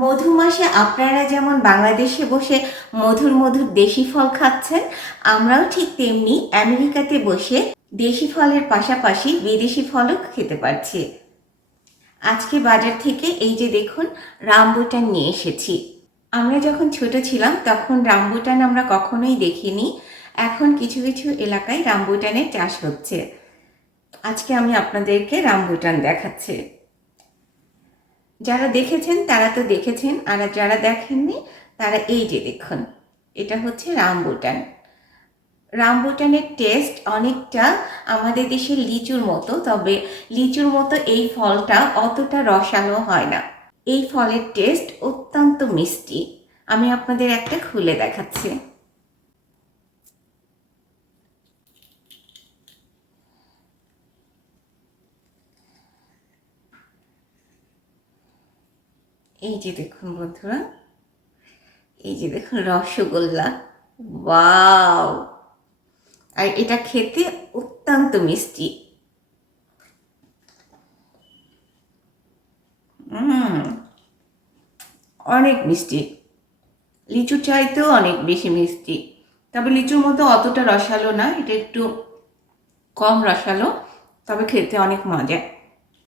মধু মাসে আপনারা যেমন বাংলাদেশে বসে মধুর মধুর দেশি ফল খাচ্ছেন, আমরাও ঠিক তেমনি আমেরিকাতে বসে দেশি ফলের পাশাপাশি বিদেশি ফলও খেতে পারছি। আজকে বাজার থেকে এই যে দেখুন রামবুটান নিয়ে এসেছি। আমরা যখন ছোট ছিলাম তখন রামবুটান আমরা কখনোই দেখিনি। এখন কিছু কিছু এলাকায় রামবুটানের চাষ হচ্ছে। আজকে আমি আপনাদেরকে রামবুটান দেখাচ্ছি। যারা দেখেছেন তারা তো দেখেছেন, আর যারা দেখেননি তারা এই যে দেখুন, এটা হচ্ছে রামবুটান। রামবুটানের টেস্ট অনেকটা আমাদের দেশের লিচুর মতো, তবে লিচুর মতো এই ফলটা অতটা রসালো হয় না। এই ফলের টেস্ট অত্যন্ত মিষ্টি। আমি আপনাদের একটা খুলে দেখাচ্ছি। এই যে দেখুন বন্ধুরা, এই যে দেখুন রসগোল্লা, ওয়াও! আর এটা খেতে অত্যন্ত মিষ্টি। অনেক মিষ্টি, লিচুর চাইতেও অনেক বেশি মিষ্টি। তবে লিচুর মতো অতটা রসালো না, এটা একটু কম রসালো, তবে খেতে অনেক মজা।